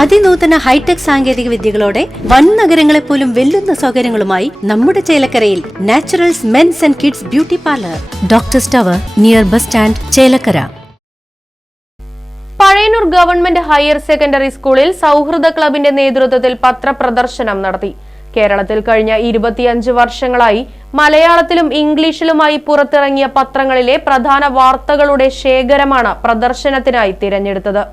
അതിനൂതന hi tech സാങ്കേതിക വിദ്യകളോടെ വൻ നഗരങ്ങളെ പോലും വെല്ലുന്ന സൗകര്യങ്ങളുമായി നമ്മുടെ ചേലക്കരയിൽ Naturals men's and kids beauty parlour, doctors tower, near bus stand, Chelakkara. Pazhayannur government higher secondary സ്കൂളിൽ സൗഹൃദ ക്ലബിന്റെ നേതൃത്വത്തിൽ പത്രപ്രദർശനം നടത്തി. കേരളത്തിൽ കഴിഞ്ഞ 25 വർഷങ്ങളായി മലയാളത്തിലും ഇംഗ്ലീഷിലുമായി പുറത്തിറങ്ങിയ പത്രങ്ങളിലെ പ്രധാന വാർത്തകളുടെ ശേഖരമാണ് പ്രദർശനത്തിനായി തിരഞ്ഞെടുത്തത്.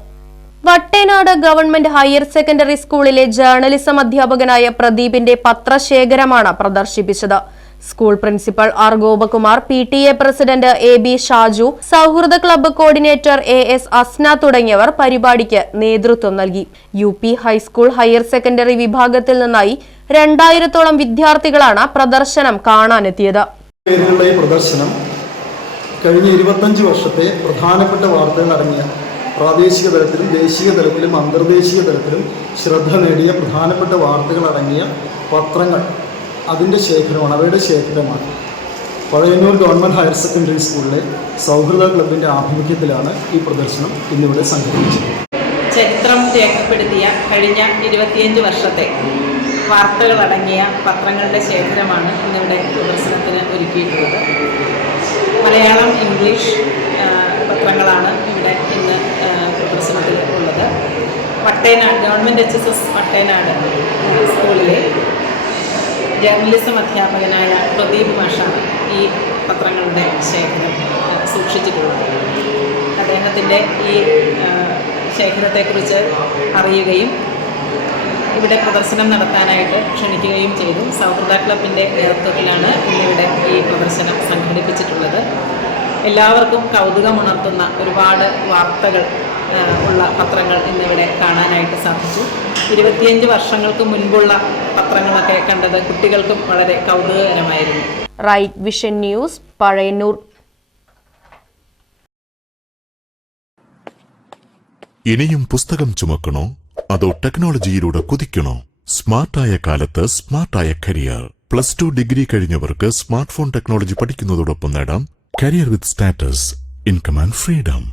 വട്ടേനാട് ഗവൺമെന്റ് ഹയർ സെക്കൻഡറി സ്കൂളിലെ ജേർണലിസം അധ്യാപകനായ പ്രദീപിന്റെ പത്രശേഖരമാണ് പ്രദർശിപ്പിച്ചത്. School principal R Gopakumar, PTA president AB Shaju, സൗഹൃദ ക്ലബ്ബ് കോർഡിനേറ്റർ AS അസ്ന തുടങ്ങിയവർ പരിപാടിക്ക് നേതൃത്വം നൽകി. UP ഹൈസ്കൂൾ ഹയർ സെക്കൻഡറി വിഭാഗത്തിൽ നിന്നായി 2000-ഓളം വിദ്യാർത്ഥികളാണ് പ്രദർശനം കാണാനെത്തിയത്. പ്രദർശനം കഴിഞ്ഞ 25 വർഷത്തെ പ്രധാനപ്പെട്ട വാർത്തകൾ അടങ്ങിയ പ്രാദേശിക തലത്തിലും ദേശീയ തലത്തിലും അന്തർദേശീയ തലത്തിലും ശ്രദ്ധ നേടിയ പ്രധാനപ്പെട്ട വാർത്തകൾ അടങ്ങിയ പത്രങ്ങൾ അതിൻ്റെ ശേഖരമാണ്, അവയുടെ ശേഖരമാണ്. പഴയന്നൂർ ഗവൺമെൻറ് ഹയർ സെക്കൻഡറി സ്കൂളിലെ സൗഹൃദ ക്ലബിൻ്റെ ആഭിമുഖ്യത്തിലാണ് ഈ പ്രദർശനം ഇന്നിവിടെ സംഘടിപ്പിച്ചത്. ചരിത്രം രേഖപ്പെടുത്തിയ കഴിഞ്ഞ 25 വർഷത്തെ വാർത്തകളടങ്ങിയ പത്രങ്ങളുടെ ശേഖരമാണ് ഇന്നിവിടെ പ്രദർശനത്തിന് ഒരുക്കിയിട്ടുള്ളത്. മലയാളം, ഇംഗ്ലീഷ് പത്രങ്ങളാണ് ഇവിടെ ഇന്ന് പ്രദർശനത്തിൽ ഉള്ളത്. വട്ടേനാട് ഗവൺമെൻറ് HSS വട്ടേനാട് സ്കൂളിലെ ജേർണലിസം അധ്യാപകനായ പ്രദീപ് മാഷാണ് ഈ പത്രങ്ങളുടെ ശേഖരം സൂക്ഷിച്ചിട്ടുള്ളത്. അദ്ദേഹത്തിൻ്റെ ഈ ശേഖരത്തെക്കുറിച്ച് അറിയുകയും ഇവിടെ പ്രദർശനം നടത്താനായിട്ട് ക്ഷണിക്കുകയും ചെയ്തു. സൗഹൃദ ക്ലബിൻ്റെ നേതൃത്വത്തിലാണ് ഇന്നിവിടെ ഈ പ്രദർശനം സംഘടിപ്പിച്ചിട്ടുള്ളത്. എല്ലാവർക്കും കൗതുകമുണർത്തുന്ന ഒരുപാട് വാർത്തകൾ ഉള്ള പത്രങ്ങൾ ഇന്നിവിടെ കാണാനായിട്ട് സാധിച്ചു. 25 വർഷങ്ങൾക്ക് മുൻപുള്ള പത്രങ്ങളൊക്കെ കണ്ടത് കുട്ടികൾക്കും വളരെ കൗതുകകരമായിരുന്നു. Right vision news, Pazhayannur. ഇനിയും പുസ്തകം ചുമക്കണോ അതോ ടെക്നോളജിയിലൂടെ കുതിക്കണോ? സ്മാർട്ടായ കാലത്ത് സ്മാർട്ടായ കരിയർ. +2 ഡിഗ്രി കഴിഞ്ഞവർക്ക് സ്മാർട്ട് ഫോൺ ടെക്നോളജി പഠിക്കുന്നതോടൊപ്പം നേടാം career with status, income and freedom.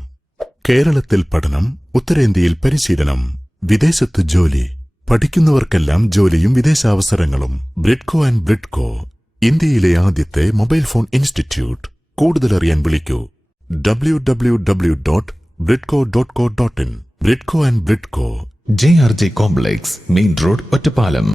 കേരളത്തിൽ പഠനം, ഉത്തരേന്ത്യയിൽ പരിശീലനം, വിദേശത്ത് ജോലി. പഠിക്കുന്നവർക്കെല്ലാം ജോലിയും വിദേശാവസരങ്ങളും. ബ്രിഡ്കോ ആൻഡ് ബ്രിഡ്കോ, ഇന്ത്യയിലെ ആദ്യത്തെ മൊബൈൽ ഫോൺ ഇൻസ്റ്റിറ്റ്യൂട്ട്. കൂടുതലറിയാൻ വിളിക്കൂ www.bridco.co.in. Bridco and Bridco, JRJ complex, main road, Ottapalam.